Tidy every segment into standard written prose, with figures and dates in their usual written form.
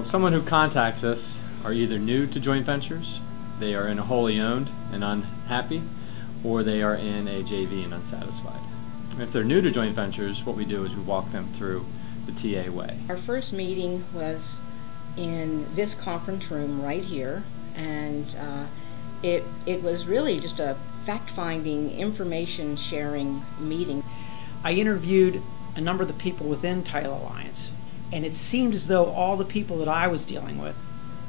Well, someone who contacts us are either new to joint ventures, they are in a wholly owned and unhappy, or they are in a JV and unsatisfied. If they're new to joint ventures, what we do is we walk them through the TA way. Our first meeting was in this conference room right here, and it was really just a fact-finding, information-sharing meeting. I interviewed a number of the people within Title Alliance, and it seemed as though all the people that I was dealing with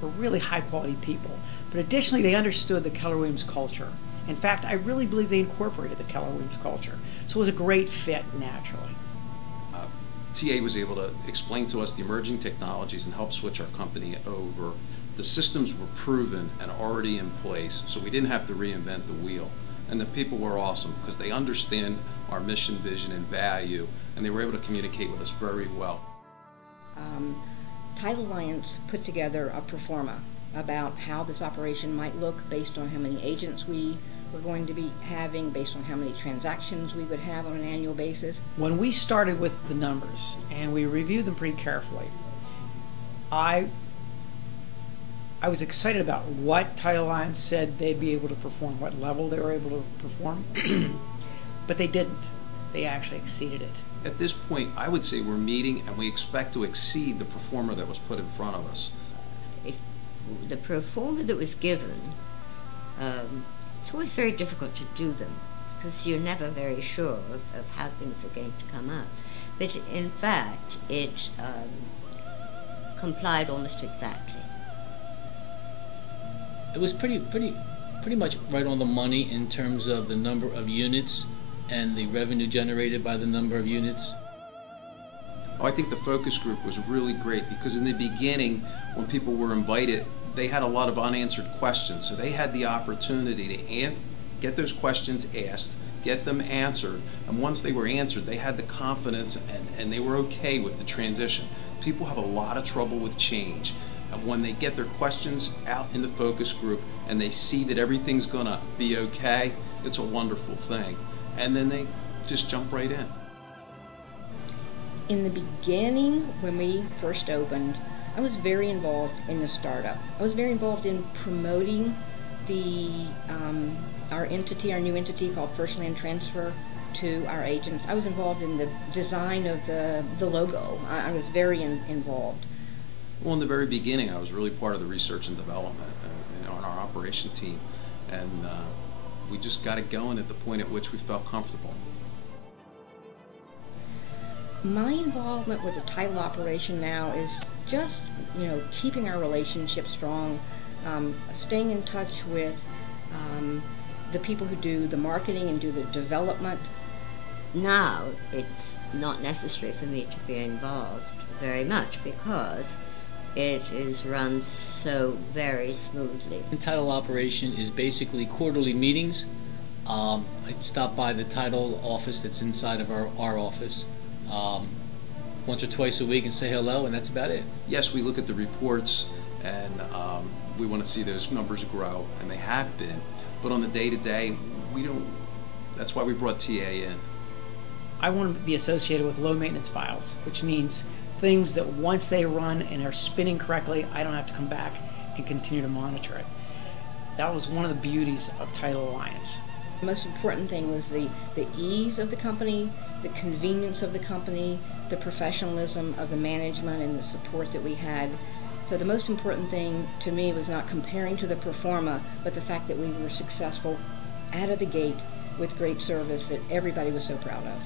were really high-quality people. But additionally, they understood the Keller Williams culture. In fact, I really believe they incorporated the Keller Williams culture. So it was a great fit naturally. TA was able to explain to us the emerging technologies and help switch our company over. The systems were proven and already in place, so we didn't have to reinvent the wheel. And the people were awesome because they understand our mission, vision, and value, and they were able to communicate with us very well. Title Alliance put together a pro forma about how this operation might look based on how many agents we were going to be having, based on how many transactions we would have on an annual basis. When we started with the numbers, and we reviewed them pretty carefully, I was excited about what Title Alliance said they'd be able to perform, what level they were able to perform, but they didn't. They actually exceeded it. At this point, I would say we're meeting and we expect to exceed the pro forma that was put in front of us. The pro forma that was given, it's always very difficult to do them because you're never very sure of how things are going to come out. But in fact, it complied almost exactly. It was pretty much right on the money in terms of the number of units and the revenue generated by the number of units. Oh, I think the focus group was really great because in the beginning, when people were invited, they had a lot of unanswered questions. So they had the opportunity to get those questions asked, get them answered, and once they were answered, they had the confidence and they were okay with the transition. People have a lot of trouble with change. And when they get their questions out in the focus group and they see that everything's gonna be okay, it's a wonderful thing. And then they just jump right in. In the beginning, when we first opened, I was very involved in the startup. I was very involved in promoting our new entity called First Land Transfer to our agents. I was involved in the design of the logo. I was very involved. Well, in the very beginning, I was really part of the research and development on our operation team, and we just got it going at the point at which we felt comfortable. My involvement with the title operation now is just, keeping our relationship strong, staying in touch with the people who do the marketing and do the development. Now it's not necessary for me to be involved very much because it is run so very smoothly. The title operation is basically quarterly meetings. I stop by the title office that's inside of our office once or twice a week and say hello, and that's about it. Yes, we look at the reports and we want to see those numbers grow, and they have been. But on the day-to-day, we don't. That's why we brought TA in. I want to be associated with low maintenance files, which means things that once they run and are spinning correctly, I don't have to come back and continue to monitor it. That was one of the beauties of Title Alliance. The most important thing was the ease of the company, the convenience of the company, the professionalism of the management and the support that we had. So the most important thing to me was not comparing to the pro forma, but the fact that we were successful out of the gate with great service that everybody was so proud of.